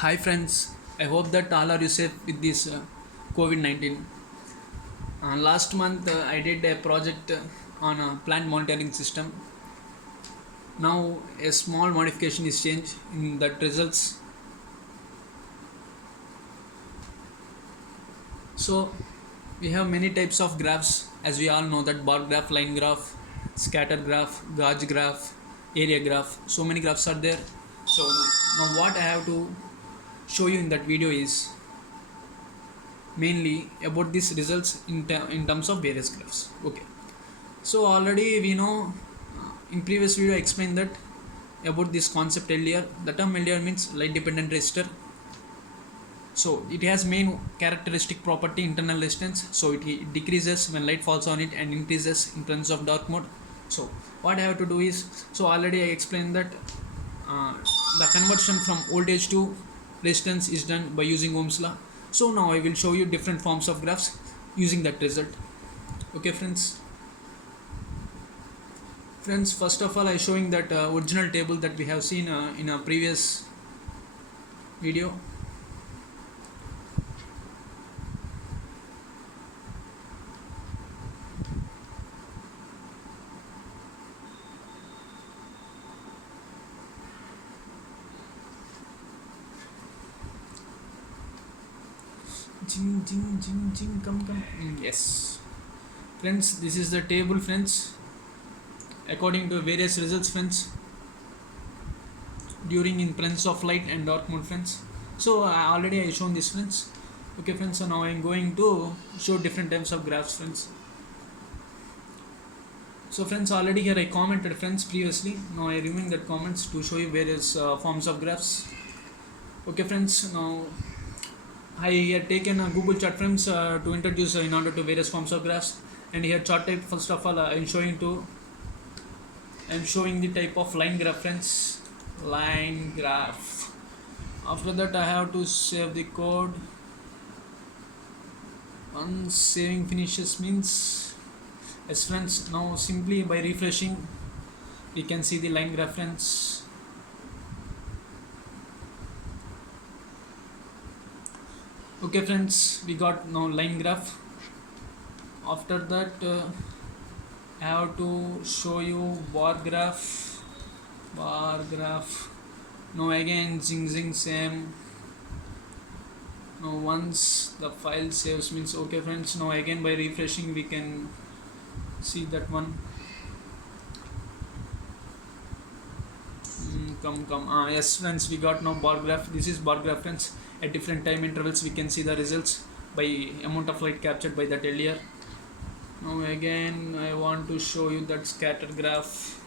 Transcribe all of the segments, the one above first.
Hi friends, I hope that all are you safe with this COVID-19. Last month I did a project on a plant monitoring system. Now a small modification is changed in that results. So we have many types of graphs, as we all know that bar graph, line graph, scatter graph, gauge graph, area graph. So many graphs are there. So now what I have to show you in that video is mainly about these results in terms of various graphs. Okay, so already we know in previous video I explained that about this concept earlier. The term earlier means light dependent resistor. So it has main characteristic property internal resistance, so it decreases when light falls on it and increases in presence of dark mode. So what I have to do is, so already I explained that uh, the conversion from voltage to resistance is done by using Ohm's law. So now I will show you different forms of graphs using that result. Okay friends, first of all I showing that original table that we have seen in a previous video. Jing, come. Yes friends, this is the table friends, according to various results friends, during in presence of light and dark mode friends. So already I shown this friends. Okay friends, so now I am going to show different types of graphs friends. So friends, already here I commented friends previously. Now I remove that comments to show you various forms of graphs. Okay friends, now I had taken a Google chart friends to introduce in order to various forms of graphs, and here chart type. First of all I am showing the type of line graph friends. Line graph. After that I have to save the code. Once saving finishes means, yes friends, now simply by refreshing we can see the line graph friends. Okay friends, we got now line graph. After that I have to show you bar graph. Now again zing same. Now once the file saves means, okay friends, now again by refreshing we can see that one. Come yes friends, we got now bar graph. This is bar graph friends. At different time intervals we can see the results by amount of light captured by that earlier. Now again I want to show you that scatter graph.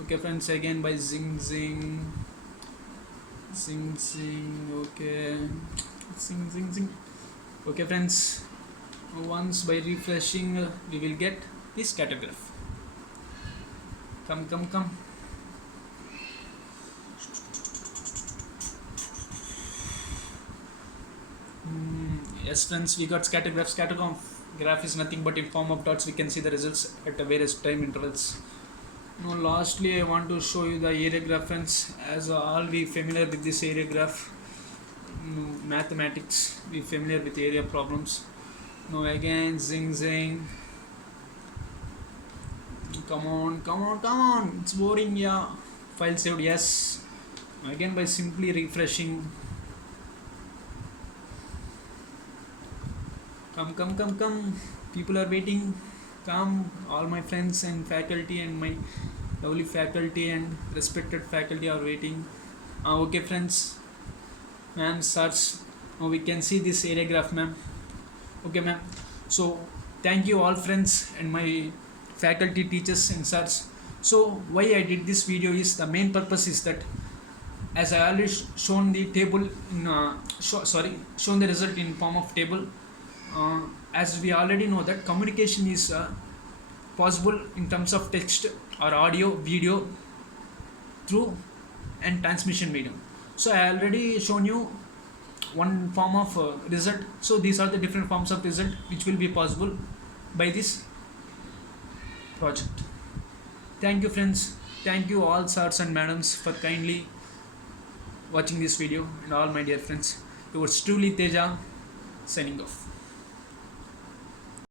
Okay friends, again by zing. Okay, zing. Okay friends, once by refreshing we will get this scatter graph. Come. Yes friends, we got scatter graph. Scatter graph is nothing but in form of dots. We can see the results at various time intervals. Now lastly I want to show you the area graph friends. As all we familiar with this area graph, mathematics, we familiar with area problems. Now again zing. Come on, it's boring. Yeah, file saved. Yes, again by simply refreshing. Come, people are waiting. Come, all my friends and faculty and my lovely faculty and respected faculty are waiting. Okay friends, ma'am, search. Now we can see this area graph, ma'am. Okay ma'am, so thank you all friends and my faculty, teachers and such. So why I did this video is, the main purpose is that, as I already shown the table in shown the result in form of table, as we already know that communication is possible in terms of text or audio, video, through and transmission medium. So I already shown you one form of result. So these are the different forms of result which will be possible by this project. Thank you friends, thank you all sirs and madams for kindly watching this video and all my dear friends. Yours truly Teja signing off.